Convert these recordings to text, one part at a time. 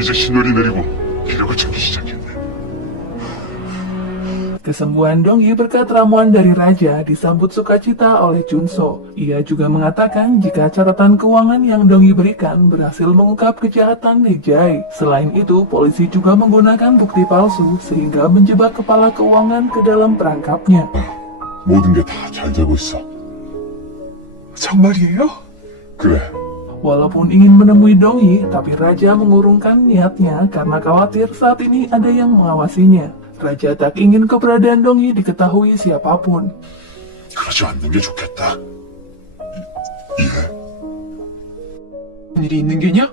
이제 신호를 내리고 기력을 찾기 시작했네. Kesembuhan Dongyi berkat ramuan dari raja disambut sukacita oleh Junso. Ia juga mengatakan jika catatan keuangan yang Dongyi berikan berhasil mengungkap kejahatan Hejai. Selain itu, polisi juga menggunakan bukti palsu sehingga menjebak kepala keuangan ke dalam perangkapnya. 모든 게 다 잘 되고 있어. 정말이에요? 그래. Walaupun ingin menemui Dongyi, tapi raja mengurungkan niatnya karena khawatir saat ini ada yang mengawasinya. Raja tak ingin keberadaan Dongyi diketahui siapapun. 그러지 않는 게 좋겠다. 예. 일이 있는 게냐?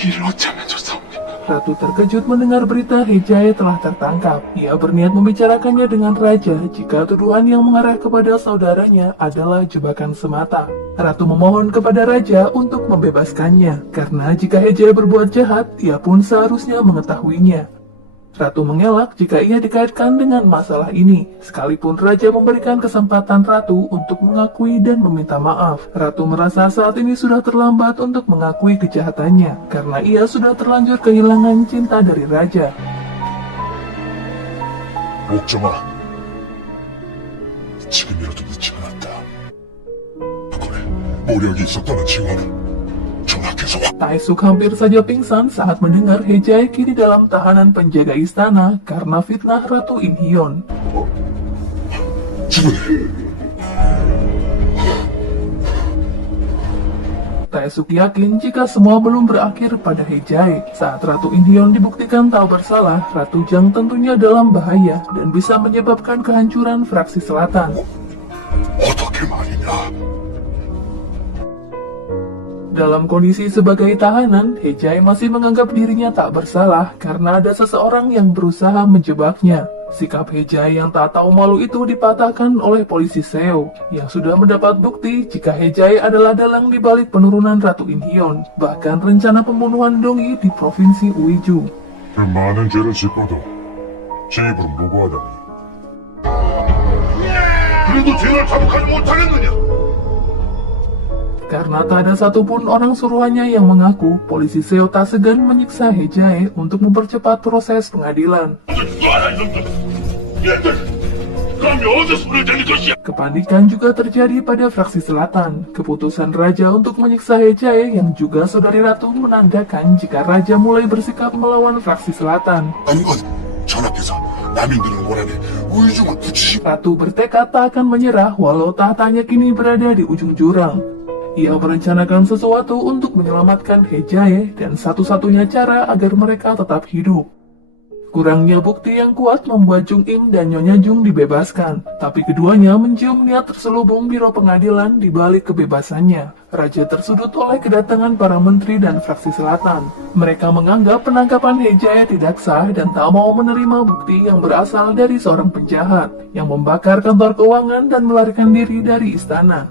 이를 어쩌면 좋사옵니까? Ratu terkejut mendengar berita Hejai telah tertangkap. Ia berniat membicarakannya dengan raja jika tuduhan yang mengarah kepada saudaranya adalah jebakan semata. Ratu memohon kepada raja untuk membebaskannya, karena jika Hejai berbuat jahat, ia pun seharusnya mengetahuinya. Ratu mengelak jika ia dikaitkan dengan masalah ini, sekalipun raja memberikan kesempatan ratu untuk mengakui dan meminta maaf. Ratu merasa saat ini sudah terlambat untuk mengakui kejahatannya, karena ia sudah terlanjur kehilangan cinta dari raja. 옥정아, 지금이라도 늦지 않았다. 그래, 모력이 있었다는 증언은 정확해서 Taesuk hampir saja pingsan saat mendengar Hejai kini dalam tahanan penjaga istana karena fitnah Ratu Inhyeon. 주문해. Taesuk yakin jika semua belum berakhir pada Hejai. Saat Ratu Inhyeon dibuktikan tak bersalah, Ratu Jang tentunya dalam bahaya dan bisa menyebabkan kehancuran fraksi selatan. 어떻게 말이냐? Dalam kondisi sebagai tahanan, Hejai masih menganggap dirinya tak bersalah karena ada seseorang yang berusaha menjebaknya. Sikap Hejai yang tak tahu malu itu dipatahkan oleh polisi Seo yang sudah mendapat bukti jika Hejai adalah dalang di balik penurunan Ratu Inhyeon, bahkan rencana pembunuhan Dongyi di provinsi Uiju. 그 많은 죄를 짓고도 제 입으로 무고하다니. 그래도 죄를 자복하지 못하겠느냐? Karena tak ada satupun orang suruhannya yang mengaku, polisi Seo tak segan menyiksa Hejai untuk mempercepat proses pengadilan. Kepanikan juga terjadi pada fraksi selatan. Keputusan raja untuk menyiksa Hejai yang juga saudari ratu menandakan jika raja mulai bersikap melawan fraksi selatan. 아닌 건 전하께서 남인들을 원하는 우유중을 붙이시. Ratu bertekad tak akan menyerah walau tahtanya kini berada di ujung jurang. Ia merencanakan sesuatu untuk menyelamatkan Hejai dan satu-satunya cara agar mereka tetap hidup. Kurangnya bukti yang kuat membuat Jung Im dan Nyonya Jung dibebaskan, tapi keduanya mencium niat terselubung biro pengadilan di balik kebebasannya. Raja tersudut oleh kedatangan para menteri dan fraksi selatan. Mereka menganggap penangkapan Hejai tidak sah dan tak mau menerima bukti yang berasal dari seorang penjahat yang membakar kantor keuangan dan melarikan diri dari istana.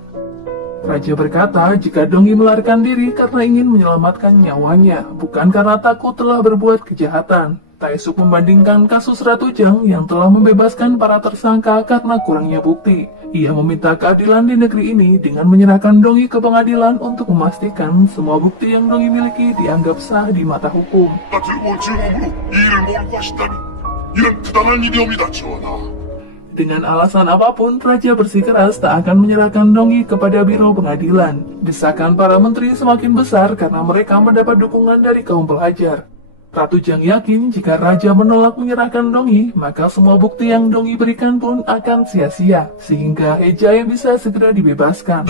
Raja berkata jika Dongyi melarikan diri karena ingin menyelamatkan nyawanya, bukan karena takut telah berbuat kejahatan. Taesuk membandingkan kasus Ratu Jang yang telah membebaskan para tersangka karena kurangnya bukti. Ia meminta keadilan di negeri ini dengan menyerahkan Dongyi ke pengadilan untuk memastikan semua bukti yang Dongyi miliki dianggap sah di mata hukum. 들고 온 증언으로 이 일을 모르고 하신다니 이런 부당한 일이옵니다, 전하. Dengan alasan apapun, raja bersikeras tak akan menyerahkan Dongyi kepada biro pengadilan. Desakan para menteri semakin besar karena mereka mendapat dukungan dari kaum pelajar. Ratu Jang yakin jika raja menolak menyerahkan Dongyi, maka semua bukti yang Dongyi berikan pun akan sia-sia, sehingga Hejai bisa segera dibebaskan.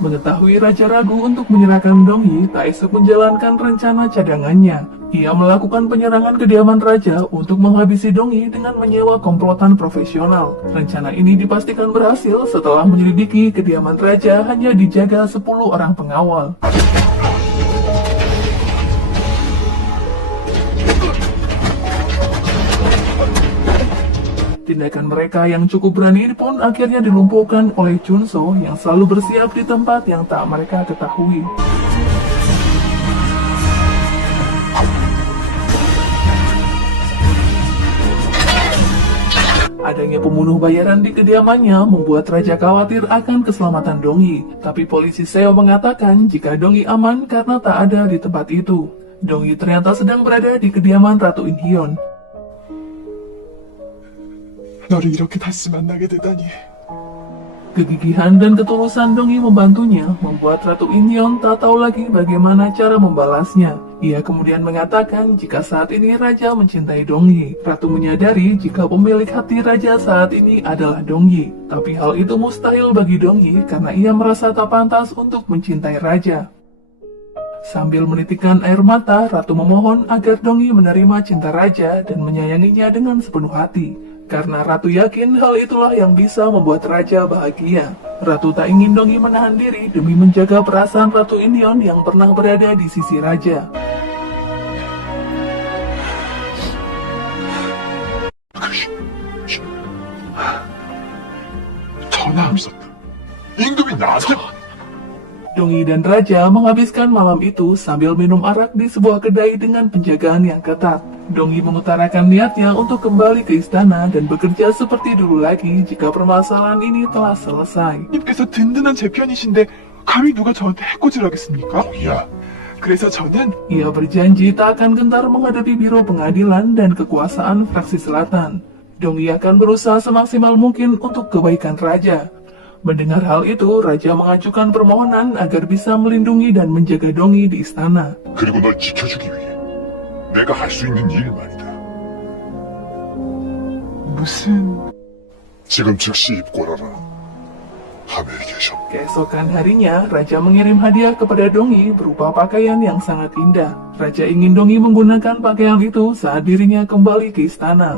Mengetahui raja ragu untuk menyerahkan Dongyi, Taesuk menjalankan rencana cadangannya. Ia melakukan penyerangan kediaman raja untuk menghabisi Dongyi dengan menyewa komplotan profesional. Rencana ini dipastikan berhasil setelah menyelidiki kediaman raja hanya dijaga 10 orang pengawal. Tindakan mereka yang cukup berani pun akhirnya dilumpuhkan oleh Junso yang selalu bersiap di tempat yang tak mereka ketahui. Adanya pembunuh bayaran di kediamannya membuat raja khawatir akan keselamatan Dongyi. Tapi polisi Seo mengatakan jika Dongyi aman karena tak ada di tempat itu. Dongyi ternyata sedang berada di kediaman Ratu In Hyun. 너를 이렇게 다시 만나게 되다니. Kegigihan dan ketulusan Dongyi membantunya membuat Ratu In Hyun tak tahu lagi bagaimana cara membalasnya. Ia kemudian mengatakan jika saat ini raja mencintai Dongyi. Ratu menyadari jika pemilik hati raja saat ini adalah Dongyi. Tapi hal itu mustahil bagi Dongyi karena ia merasa tak pantas untuk mencintai raja. Sambil menitikkan air mata, Ratu memohon agar Dongyi menerima cinta raja dan menyayanginya dengan sepenuh hati. Karena Ratu yakin hal itulah yang bisa membuat raja bahagia. Ratu tak ingin Dongyi menahan diri demi menjaga perasaan Ratu In Hyun yang pernah berada di sisi raja. 전화 있었다. 임금이 나한테 Dongyi dan raja menghabiskan malam itu sambil minum arak di sebuah kedai dengan penjagaan yang ketat. Dongyi mengutarakan niatnya untuk kembali ke istana dan bekerja seperti dulu lagi jika permasalahan ini telah selesai. 님께서 든든한 제 편이신데 감히 누가 저한테 해코지하겠습니까? 야, 그래서 저는 Ia berjanji tak akan gentar menghadapi biro pengadilan dan kekuasaan fraksi selatan. Dongyi akan berusaha semaksimal mungkin untuk kebaikan raja. Mendengar hal itu, raja mengajukan permohonan agar bisa melindungi dan menjaga Dongyi di istana. 그리고 널 지켜주기 위해 내가 할 수 있는 일만이다. 무슨... 지금 즉시 입고하라. 하멜 계셔. Keesokan harinya, raja mengirim hadiah kepada Dongyi berupa pakaian yang sangat indah. Raja ingin Dongyi menggunakan pakaian itu saat dirinya kembali ke istana.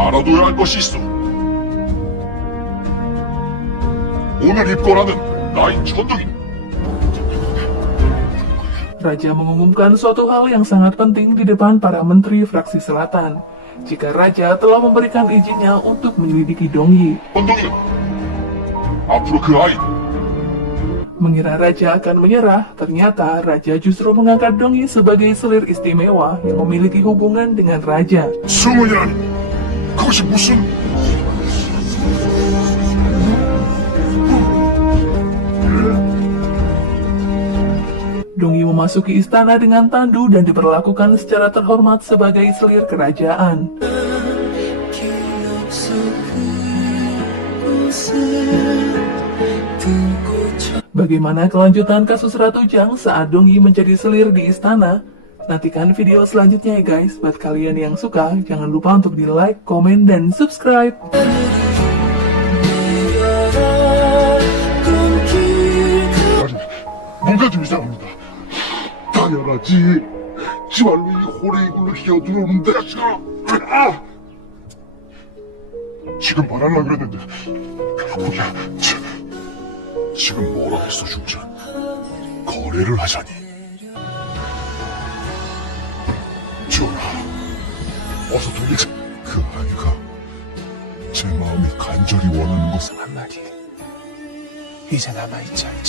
알아둬야 할 것이 있어. 오늘 입건하는 나인 천둥이. Raja mengumumkan suatu hal yang sangat penting di depan para menteri fraksi selatan. Jika raja telah memberikan izinnya untuk menyelidiki Dongyi. 천둥이는 앞으로 그 아이 Mengira raja akan menyerah, ternyata raja justru mengangkat Dongyi sebagai selir istimewa yang memiliki hubungan dengan raja. 승은이라니. 그것이 무슨 Dongyi memasuki istana dengan tandu dan diperlakukan secara terhormat sebagai selir kerajaan. Bagaimana kelanjutan kasus Ratu Jang saat Dongyi menjadi selir di istana? Nantikan video selanjutnya ya guys. Buat kalian yang suka, jangan lupa untuk di like, komen, dan subscribe. 뭔가 좀 이상합니다. 당연하지. 지말로 이 호래 이불로 기어들어오는데 아! 지금 말하려고 그랬는데 결국이야. 지금 뭐라고 했어 중전? 거래를 하자니. 전하, 어서 돌리자. 그 아이가 제 마음이 간절히 원하는 것은 한 마리 이제 남아있지 않잖아.